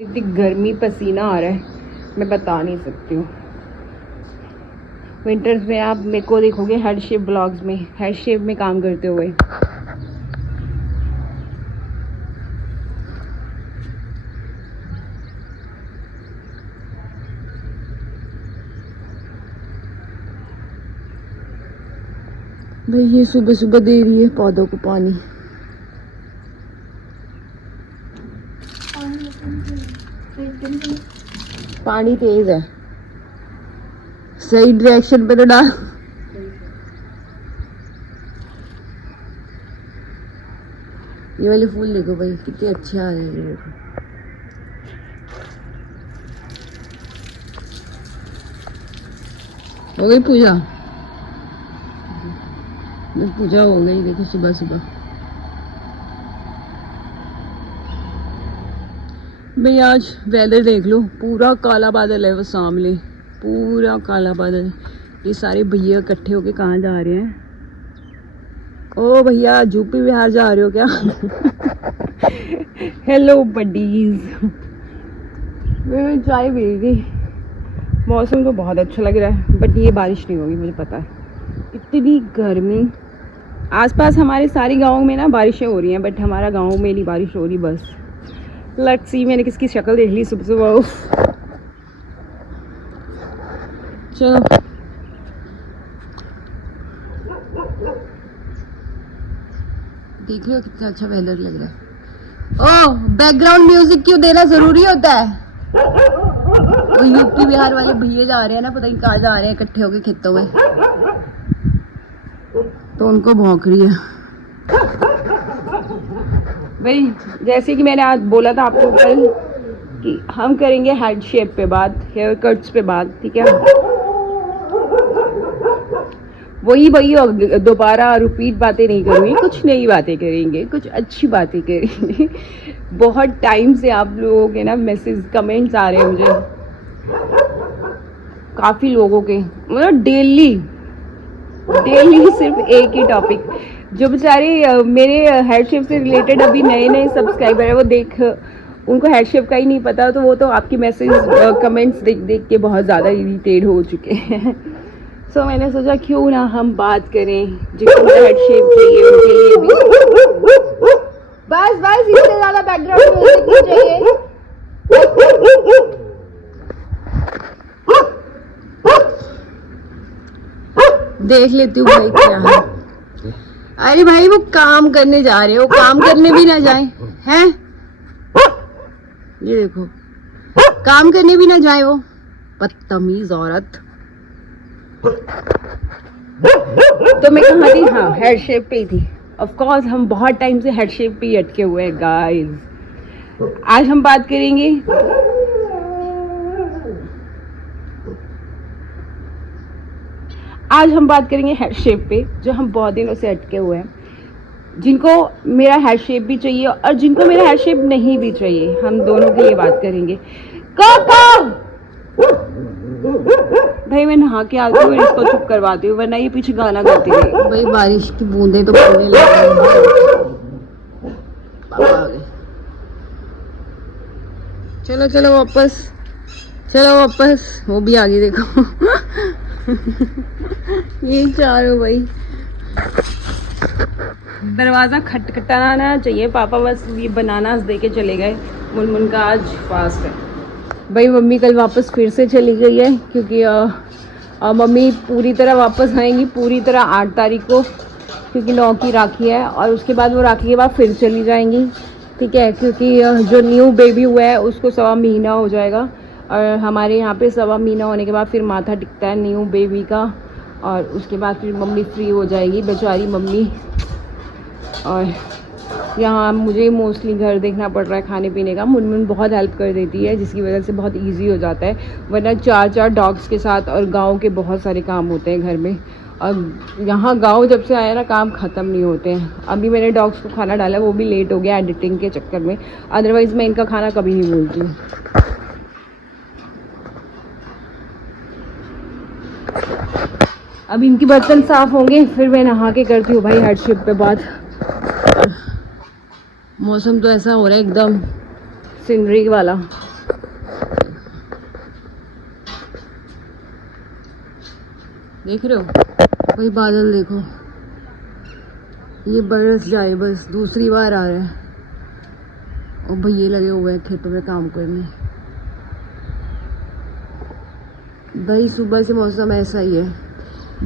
इतनी गर्मी, पसीना आ रहा है, मैं बता नहीं सकती हूँ। विंटर्स में आप मेरे को देखोगे हेड शेप ब्लॉग्स में, हेड शेप में काम करते हुए। भाई ये सुबह सुबह दे रही है पौधों को पानी। पानी तेज है, सही डायरेक्शन पे तो डाल। ये वाले फूल देखो भाई कितने अच्छे आ रहे हैं, देखो। हो गई पूजा, पूजा हो गई, देखो सुबह सुबह। भाई आज वेदर देख लो, पूरा काला बादल है वो सामने, पूरा काला बादल। ये सारे भैया इकट्ठे होके कहाँ जा रहे हैं? ओ भैया यूपी बिहार जा रहे हो क्या? हेलो बडीज, मैं चाय पी रही थी। मौसम तो बहुत अच्छा लग रहा है, बट ये बारिश नहीं होगी, मुझे पता है। इतनी गर्मी, आसपास हमारे सारे गाँव में ना बारिशें हो रही हैं, बट हमारा गाँव में नहीं बारिश हो रही। बस लेट्स सी, मैंने किसकी शक्ल देख ली सुबह सुबह। चलो देख रहे हो कितना अच्छा वेदर लग रहा है। ओह, बैकग्राउंड म्यूजिक क्यों देना जरूरी होता है? वो यूपी बिहार वाले भैया जा रहे हैं ना, पता नहीं कहाँ जा रहे हैं, इकट्ठे होके खेतों में, तो उनको भौंक रही है। भाई जैसे कि मैंने आज बोला था आपको कल कि हम करेंगे हेड शेप पे बात, हेयर कट्स पे बात, ठीक है? वही दोबारा रिपीट बातें नहीं करूँगी, कुछ नई बातें करेंगे, कुछ अच्छी बातें करेंगे। बहुत टाइम से आप लोगों के ना मैसेज कमेंट्स आ रहे हैं मुझे, काफ़ी लोगों के, मतलब डेली सिर्फ एक ही टॉपिक। जो बेचारे मेरे हेड शेप से रिलेटेड अभी नए नए सब्सक्राइबर है, वो उनको हेड शेप का ही नहीं पता, तो वो तो आपकी मैसेज कमेंट्स देख के बहुत ज़्यादा इरिटेट हो चुके हैं। सो मैंने सोचा क्यों ना हम बात करें, जिनको हेड शेप चाहिए उनके लिए भी। बस इससे ज़्यादा बैकग्राउंड म्यूजिक नहीं चाहिए। देख लेती हूँ भाई क्या है। अरे भाई वो काम करने जा रहे हो, काम करने भी ना जाए हैं? ये देखो, काम करने भी ना जाए वो बदतमीज औरत। तो मैं कहाँ थी? हाँ, हेड शेप पे ही थी। ऑफ कोर्स हम बहुत टाइम से हेड शेप पे ही अटके हुए हैं गाइस। आज हम बात करेंगे हेड शेप पे, जो हम बहुत दिनों से अटके हुए हैं, जिनको मेरा हेड शेप भी चाहिए और जिनको मेरा हेड शेप नहीं भी चाहिए, हम दोनों के लिए बात करेंगे। भाई मैं नहा के आती हूँ, इसको चुप करवाती हूँ, वरना ये पीछे गाना गाती रही। भाई बारिश की बूंदें तो पड़ने लग गई। चलो वापस, वो भी आ गई देखो। ये चारों भाई, दरवाजा खटखटाना चाहिए, पापा बस ये बनानास दे के चले गए। मुनमुन का आज फास्ट है। भाई मम्मी कल वापस फिर से चली गई है, क्योंकि मम्मी पूरी तरह वापस आएंगी पूरी तरह 8 तारीख को, क्योंकि 9 की राखी है, और उसके बाद वो राखी के बाद फिर चली जाएंगी, ठीक है? क्योंकि जो न्यू बेबी हुआ है उसको 1.25 महीना हो जाएगा, और हमारे यहाँ पे 1.25 महीना होने के बाद फिर माथा टिकता है न्यू बेबी का, और उसके बाद फिर मम्मी फ्री हो जाएगी, बेचारी मम्मी। और यहाँ मुझे मोस्टली घर देखना पड़ रहा है, खाने पीने का। मुनमुन बहुत हेल्प कर देती है, जिसकी वजह से बहुत इजी हो जाता है, वरना 4 डॉग्स के साथ और गांव के बहुत सारे काम होते हैं घर में। और यहाँ गांव जब से आया ना, काम ख़त्म नहीं होते हैं। अभी मैंने डॉग्स को खाना डाला, वो भी लेट हो गया एडिटिंग के चक्कर में, अदरवाइज़ मैं इनका खाना कभी नहीं भूलती हूँ। अब इनकी बर्तन साफ होंगे, फिर मैं नहा के करती हूँ भाई हेड शेप पे बात। मौसम तो ऐसा हो रहा है एकदम सीनरी वाला, देख रहे हो भाई बादल, देखो ये बरस जाए बस, दूसरी बार आ रहा है। और भैया लगे हुए हैं खेतों में काम करने। भाई सुबह से मौसम ऐसा ही है,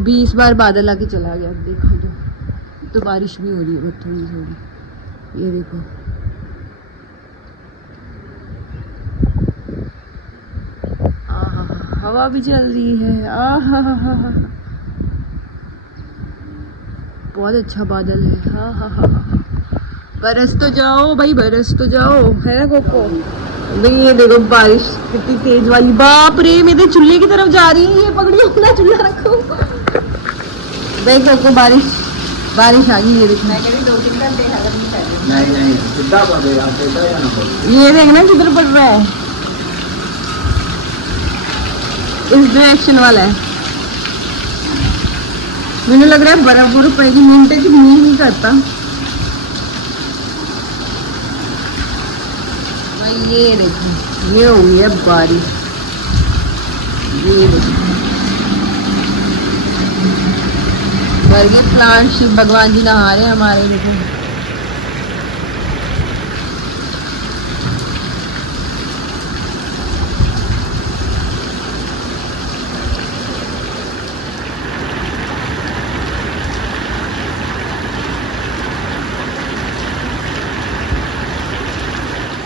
20 बार बादल आके चला गया। अब देखो तो बारिश भी हो रही है बहुत थोड़ी थोड़ी, ये देखो। हवा भी चल रही है। बहुत अच्छा बादल है। बरस तो जाओ भाई, बरस तो जाओ, है ना कोको भाई। ये देखो बारिश कितनी तेज वाली, बाप रे मेरे चूल्हे की तरफ जा रही है। ये पकड़ी अपना चूल्हा रखो भाई। कोको बारिश बारिश आ गई, ये देखो। मैं कह रही 2-3 घंटे नहीं सीधा पड़ेगा, ये देखना किधर पड़ रहा है, इस डायरेक्शन वाला है। मुझे लग रहा है बर्फ बर्फ पड़ेगी, मिनटे की नहीं करता भाई। ये देखो ये हो गई है बारिश, ये देखो भर गए प्लांट। शिव भगवान जी नहा रहे हैं हमारे, देखो।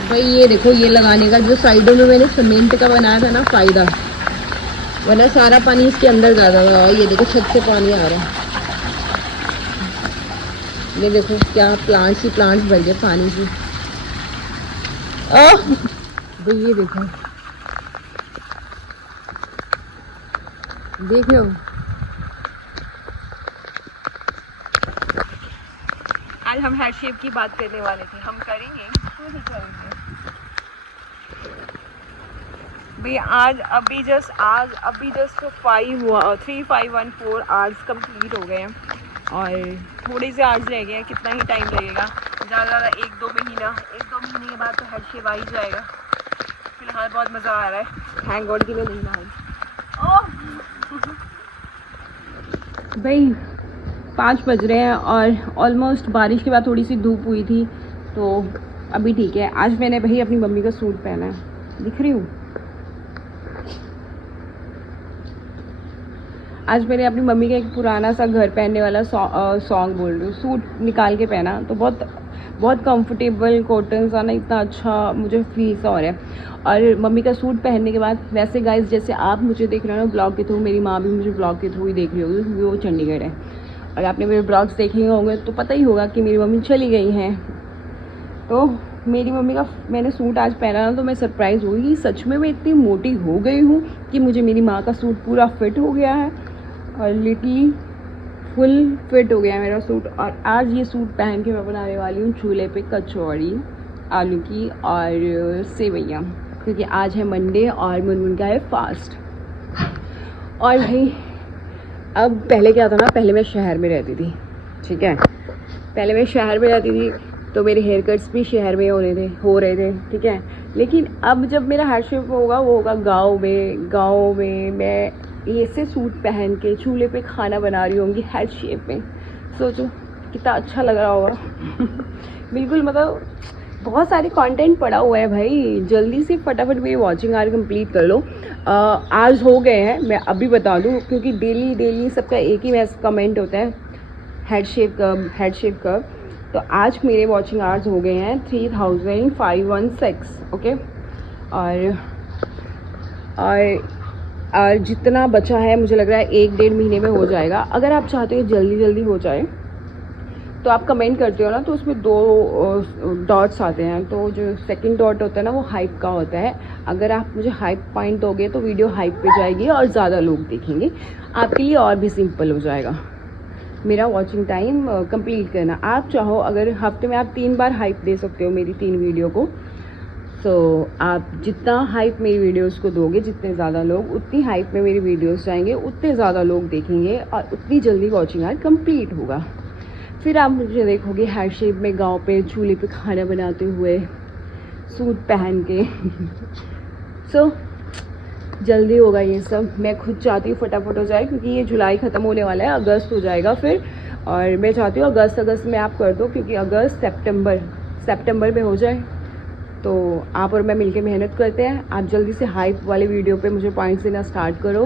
भाई ये देखो, ये लगाने का जो साइडों में मैंने सीमेंट का बनाया था ना, फायदा, वरना सारा पानी इसके अंदर ज्यादा हुआ। ये देखो छत से पानी आ रहा है। ये देखो क्या प्लांट्स ही प्लांट्स भर गए पानी की। भाई ये देखो, देख रहे हो। आज हम हेड शेप की बात करने वाले थे, हम करेंगे क्यों नहीं करेंगे भाई। आज अभी जस्ट 3-5-1-4 आवर्स कंप्लीट हो गए हैं और थोड़े से आवर्स रह गए हैं। कितना ही टाइम लगेगा, ज़्यादा 1-2 महीने के बाद तो हेड शेप आ ही जाएगा। फिलहाल बहुत मज़ा आ रहा है, थैंक गॉड कि मैं नहीं नहाई। भाई 5 बज रहे हैं और ऑलमोस्ट बारिश के बाद थोड़ी सी धूप हुई थी, तो अभी ठीक है। आज मैंने भाई अपनी मम्मी का सूट पहना है, दिख रही हूँ। आज मैंने अपनी मम्मी का एक पुराना सा घर पहनने वाला सॉन्ग बोल रही हूँ, सूट निकाल के पहना, तो बहुत कंफर्टेबल कॉटन सा ना, इतना अच्छा मुझे फील सा हो रहा है। और मम्मी का सूट पहनने के बाद, वैसे गाइस जैसे आप मुझे देख रहे हो ना ब्लॉग के थ्रू, मेरी माँ भी मुझे ब्लॉग के थ्रू ही देख रही होगी क्योंकि वो चंडीगढ़ है। और आपने मेरे ब्लॉग्स देखे होंगे तो पता ही होगा कि मेरी मम्मी चली गई हैं। तो मेरी मम्मी का मैंने सूट आज पहना ना, तो मैं सरप्राइज़ हुई कि सच में मैं इतनी मोटी हो गई हूँ कि मुझे मेरी माँ का सूट पूरा फिट हो गया है और लिटरली फुल फिट हो गया है मेरा सूट। और आज ये सूट पहन के मैं बनाने वाली हूँ चूल्हे पे कचौड़ी आलू की और सेवैयाँ, क्योंकि आज है मंडे और मुनमुन का है फास्ट। और भाई अब पहले क्या था ना, पहले मैं शहर में रहती थी, ठीक है। पहले मैं शहर में रहती थी तो मेरे हेयर कट्स भी शहर में हो रहे थे, ठीक है। लेकिन अब जब मेरा हेयर शेप होगा वो होगा गाँव में मैं ऐसे सूट पहन के चूल्हे पे खाना बना रही होंगी हेड शेप में। सोचो कितना अच्छा लग रहा होगा। बिल्कुल, मतलब बहुत सारे कंटेंट पड़ा हुआ है भाई, जल्दी से फटाफट मेरी वॉचिंग आवर कंप्लीट कर लो। आज हो गए हैं, मैं अभी बता दूं, क्योंकि डेली सबका एक ही कमेंट होता है, हेड शेप कर्व। तो आज मेरे वॉचिंग आवर्स हो गए हैं 3516, ओके। और जितना बचा है मुझे लग रहा है 1-1.5 महीने में हो जाएगा। अगर आप चाहते हो जल्दी हो जाए तो आप कमेंट करते हो ना, तो उसमें 2 डॉट्स आते हैं, तो जो सेकंड डॉट होता है ना वो हाइप का होता है। अगर आप मुझे हाइप पॉइंट दोगे तो वीडियो हाइप पे जाएगी और ज़्यादा लोग देखेंगे, आपके लिए और भी सिंपल हो जाएगा मेरा वॉचिंग टाइम कंप्लीट करना। आप चाहो अगर हफ्ते में आप 3 बार हाइप दे सकते हो मेरी 3 वीडियो को, तो आप जितना हाइप मेरी वीडियोस को दोगे, जितने ज़्यादा लोग, उतनी हाइप में मेरी वीडियोस जाएंगे, उतने ज़्यादा लोग देखेंगे और उतनी जल्दी वॉचिंग आवर कंप्लीट होगा। फिर आप मुझे देखोगे हेड शेप में गांव पे चूल्हे पे खाना बनाते हुए सूट पहन के। सो जल्दी होगा ये सब। मैं खुद चाहती हूँ फटाफट हो जाए, क्योंकि ये जुलाई ख़त्म होने वाला है, अगस्त हो जाएगा फिर। और मैं चाहती हूँ अगस्त में आप कर दो, क्योंकि अगस्त सितंबर में हो जाए तो आप और मैं मिलके मेहनत करते हैं। आप जल्दी से हाइप वाले वीडियो पे मुझे पॉइंट्स देना स्टार्ट करो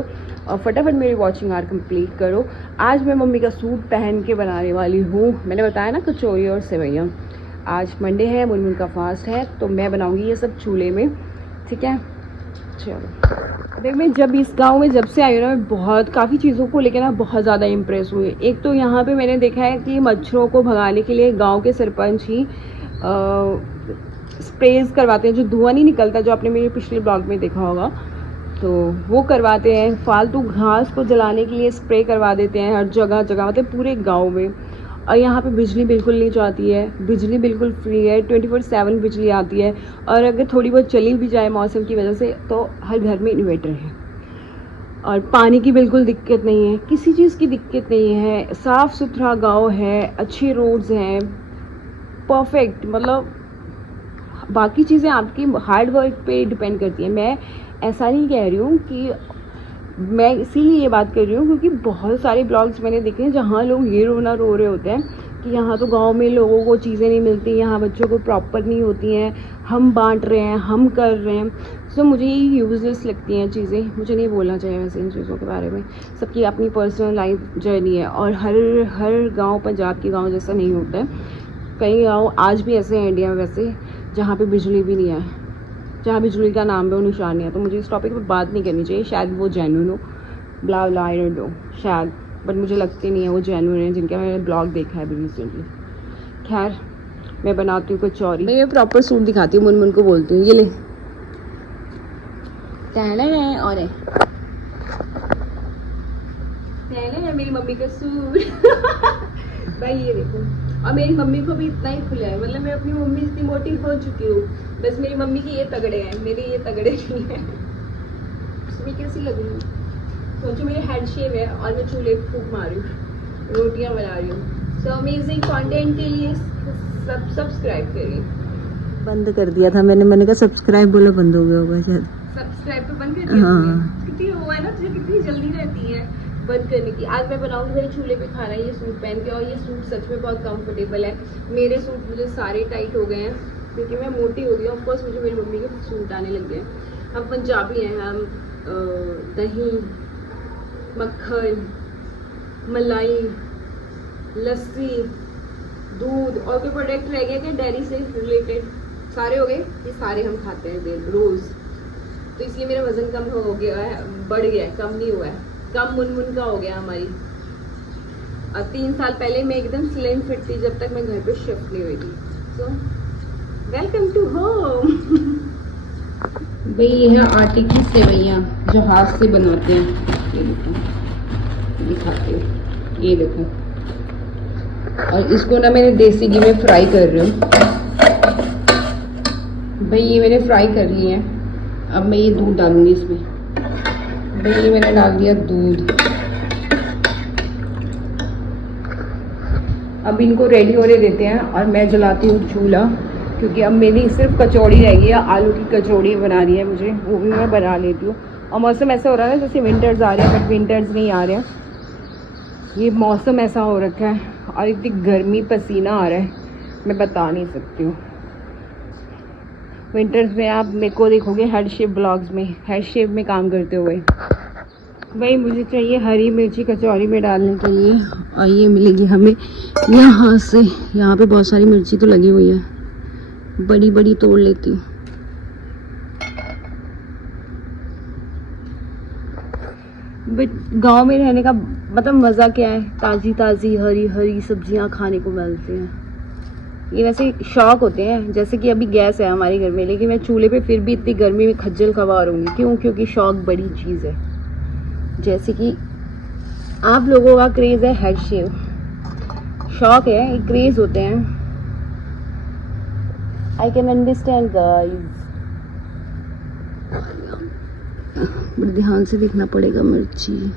और फटाफट मेरी वॉचिंग आवर कंप्लीट करो। आज मैं मम्मी का सूट पहन के बनाने वाली हूँ। मैंने बताया ना, कचौरी और सेवैयाँ। आज मंडे है, मुनमुन का फास्ट है, तो मैं बनाऊँगी ये सब चूल्हे में, ठीक है। चलो, देख मैं जब इस गांव में जब से आई हूँ ना, मैं काफ़ी चीज़ों को लेकर ना बहुत ज़्यादा इम्प्रेस हुई। एक तो यहाँ पे मैंने देखा है कि मच्छरों को भगाने के लिए गांव के सरपंच ही स्प्रेज करवाते हैं, जो धुआं नहीं निकलता, जो आपने मेरे पिछले ब्लॉग में देखा होगा, तो वो करवाते हैं। फालतू घास को जलाने के लिए स्प्रे करवा देते हैं हर जगह मतलब पूरे गाँव में। और यहाँ पे बिजली बिल्कुल नहीं जाती है, बिजली बिल्कुल फ्री है, 24/7 बिजली आती है। और अगर थोड़ी बहुत चली भी जाए मौसम की वजह से, तो हर घर में इन्वर्टर है। और पानी की बिल्कुल दिक्कत नहीं है, किसी चीज़ की दिक्कत नहीं है। साफ़ सुथरा गांव है, अच्छे रोड्स हैं, परफेक्ट। मतलब बाकी चीज़ें आपकी हार्ड वर्क पे डिपेंड करती हैं। मैं ऐसा नहीं कह रही हूँ कि मैं इसीलिए ये बात कर रही हूँ क्योंकि बहुत सारे ब्लॉग्स मैंने देखे हैं जहाँ लोग ये रोना रो रहे होते हैं कि यहाँ तो गांव में लोगों को चीज़ें नहीं मिलती, यहाँ बच्चों को प्रॉपर नहीं होती हैं, हम बांट रहे हैं, हम कर रहे हैं। सो मुझे ये यूजलेस लगती हैं चीज़ें, मुझे नहीं बोलना चाहिए वैसे इन चीज़ों के बारे में। सबकी अपनी पर्सनल लाइफ जर्नी है और हर गाँव पंजाब के गाँव जैसा नहीं होता है। कई गाँव आज भी ऐसे हैं इंडिया में वैसे, जहाँ पे बिजली भी नहीं है, जहाँ बिजली का नाम पे वो निशान नहीं है। तो मुझे इस टॉपिक पे बात नहीं करनी चाहिए, शायद वो जेन्युइन हो, ब्ला ब्ला आई डोंट नो, शायद, बट मुझे लगती नहीं है वो जेन्युइन है जिनका मैंने ब्लॉग देखा है अभी रिसेंटली। खैर, मैं बनाती हूँ कचौरी। मैं ये प्रॉपर सूट दिखाती हूँ, मुनमुन को बोलती हूँ ये ले, कहना है और है मेरी मम्मी का सूट भाई ये देखो। और मेरी मम्मी को भी इतना ही खुला है, मतलब मैं अपनी मम्मी इतनी मोटी हो चुकी हूँ, बस मेरी मम्मी की ये तगड़े हैं, मेरे ये तगड़े नहीं हैं। उसमें कैसी लग रही हूँ सोचो, मेरे हेड शेव है और मैं चूल्हे पे फूंक मार रही हूँ, रोटियाँ बना रही हूँ। सो अमेजिंग कंटेंट के लिए सब्सक्राइब करिए। बंद कर दिया था मैंने कहा सब्सक्राइब बोला बंद हो गया होगा शायद। सब्सक्राइब तो बंद कर दिया। हाँ, कितनी हुआ है ना तुझे, कितनी जल्दी रहती है बंद करने की। आज मैं बनाऊंगी मेरे चूल्हे पे खाना ये सूट पहन के, और ये सूट सच में बहुत कंफर्टेबल है। मेरे सूट मुझे सारे टाइट हो गए हैं क्योंकि मैं मोटी हो गई हूँ। ऑफकोर्स मुझे मेरी मम्मी के सूट आने लग गए। हम पंजाबी हैं, हम दही, मक्खन, मलाई, लस्सी, दूध और कोई प्रोडक्ट रह गया क्या डेयरी से रिलेटेड, सारे हो गए। ये सारे हम खाते हैं रोज़, तो इसलिए मेरा वज़न कम हो गया है, बढ़ गया है, कम नहीं हुआ है, कम मुनमुन का हो गया हमारी। और 3 साल पहले मैं एकदम स्लिम फिट थी जब तक मैं घर पे शिफ्ट नहीं हुई थी। So welcome to home. भाई ये है आटे की सेवैयाँ जो हाथ से बनाते हैं, ये देखो, दिखाती हूँ, ये देखो। और इसको ना मैंने देसी घी में फ्राई कर रही हूँ। भाई ये मैंने फ्राई कर ली है, अब मैं ये दूध डालूंगी इसमें। भाई ये मैंने डाल दिया दूध। अब इनको रेडी होने देते हैं और मैं जलाती हूँ चूल्हा, क्योंकि अब मेरी सिर्फ कचौड़ी रह गई है, आलू की कचौड़ी बनानी है मुझे, वो भी मैं बना लेती हूँ। और मौसम ऐसा हो रहा है जैसे विंटर्स आ रहे हैं, बट विंटर्स नहीं आ रहे हैं। ये मौसम ऐसा हो रखा है और इतनी गर्मी, पसीना आ रहा है, मैं बता नहीं सकती हूँ। विंटर्स में आप मेरे को देखोगे हेड शेप ब्लॉग्स में, हेड शेप में काम करते हुए। भाई मुझे चाहिए हरी मिर्ची कचौरी में डालने के लिए, और ये मिलेगी हमें यहाँ से। यहाँ पे बहुत सारी मिर्ची तो लगी हुई है, बड़ी बड़ी तोड़ लेती हूँ। बट गांव में रहने का मतलब मज़ा क्या है, ताज़ी ताज़ी हरी हरी सब्जियां खाने को मिलती हैं। ये वैसे शौक होते हैं, जैसे कि अभी गैस है हमारे घर में, लेकिन मैं चूल्हे पे फिर भी इतनी गर्मी में खज्जल खवार होंगी। क्यों? क्योंकि शौक बड़ी चीज़ है। जैसे कि आप लोगों का क्रेज़ है हेड शेव, शौक है, एक क्रेज़ होते हैं। I can understand guys. बड़े ध्यान से देखना पड़ेगा मिर्ची।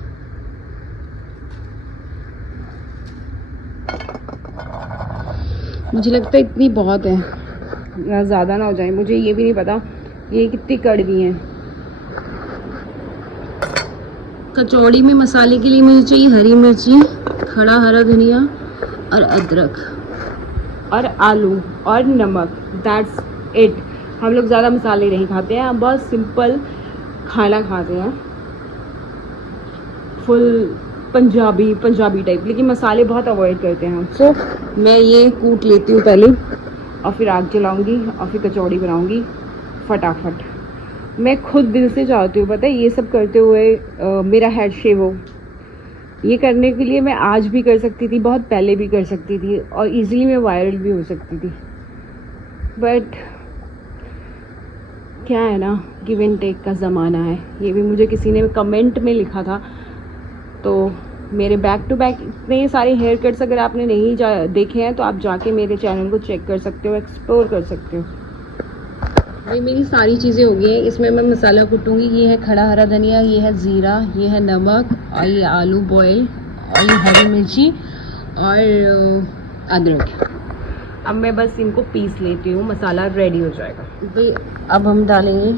मुझे लगता है इतनी बहुत है, ज़्यादा ना हो जाए। मुझे ये भी नहीं पता ये कितनी कड़वी हैं। कचौड़ी में मसाले के लिए मुझे चाहिए हरी मिर्ची, खड़ा हरा धनिया और अदरक और आलू और नमक। That's it. हम लोग ज़्यादा मसाले नहीं खाते हैं, हम बहुत सिंपल खाना खाते हैं, फुल पंजाबी टाइप, लेकिन मसाले बहुत अवॉइड करते हैं हम। सो मैं ये कूट लेती हूँ पहले और फिर आग जलाऊंगी और फिर कचौड़ी बनाऊंगी फटाफट। मैं खुद दिल से चाहती हूँ, पता है, ये सब करते हुए मेरा हेड शेव हो। ये करने के लिए मैं आज भी कर सकती थी, बहुत पहले भी कर सकती थी और इजीली मैं वायरल भी हो सकती थी, बट क्या है ना, गिव एंड टेक का ज़माना है। ये भी मुझे किसी ने कमेंट में लिखा था। तो मेरे बैक टू बैक इतने सारे हेयर कट्स अगर आपने नहीं देखे हैं तो आप जाके मेरे चैनल को चेक कर सकते हो, एक्सप्लोर कर सकते हो। भाई मेरी सारी चीज़ें हो गई हैं। इसमें मैं मसाला कूटूँगी। ये है खड़ा हरा धनिया, ये है ज़ीरा, ये है नमक और ये आलू बॉयल और ये हरी मिर्ची और अदरक। अब मैं बस इनको पीस लेती हूँ, मसाला रेडी हो जाएगा। भाई अब हम डालेंगे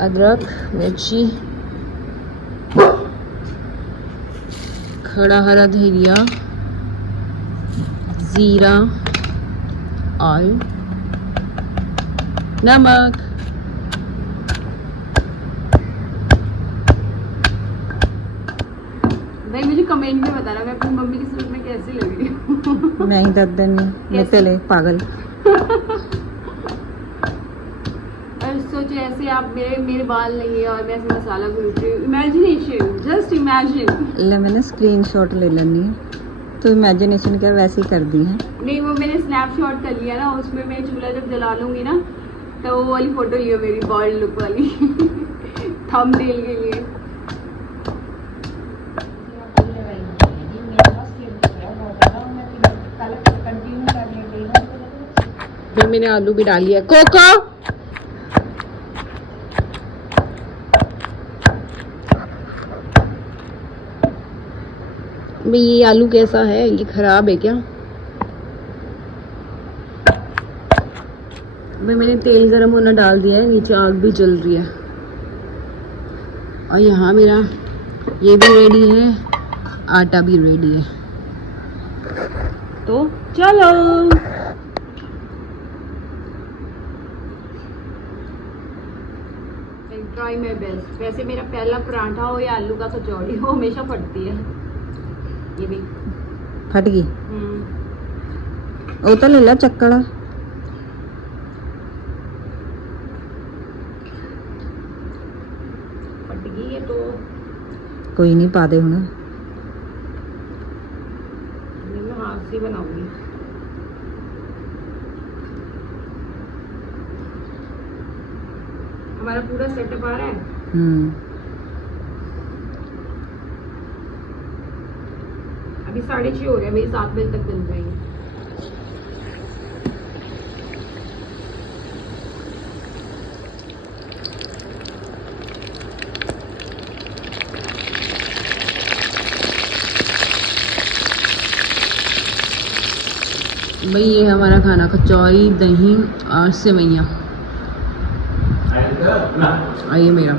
अदरक, मिर्ची, खड़ा हरा धनिया, ज़ीरा और नमक। भाई मुझे कमेंट में बताना मैं अपनी मम्मी की सूरत में कैसी लग रही हूँ। मैं ही दर्द नहीं, मैं पहले पागल। और सोचो ऐसे आप मेरे बाल नहीं है और मैं ऐसे मसाला भून रही हूँ। Imagination, just imagine. ले मैंने स्क्रीनशॉट ले लेनी है, तो इमेजिनेशन क्या वैसे ही कर दी है। नहीं वो मैंने स्नैपशॉट कर लिया ना, उसमें मैं चूल्हा जब जला लूंगी ना तो वो वाली फोटो लियो मेरी बॉल्ड लुक वाली थंबनेल के लिए। फिर मैंने आलू भी डाल लिया। कोको भाई ये आलू कैसा है, ये खराब है क्या? भाई मैंने तेल गरम होना डाल दिया है, नीचे आग भी जल रही है और यहाँ मेरा ये भी रेडी है, आटा भी रेडी है। तो चलो ट्राई माय बेस्ट। वैसे मेरा पहला पराठा हो या आलू का कचौड़ी हो हमेशा फटती है। ये भी फट गई। वो तो ले ला चक्कड़ा। फट गई है तो कोई नहीं, पा दे हुण। मैं हाथ से बनाऊंगी। हमारा पूरा सेटअप आ रहा है। अभी 6:30 हो रहे हैं, मेरी 7 बजे तक बन जाएंगे। भाई ये हमारा खाना, कचौरी, दही और सेवइयाँ। और ये मेरा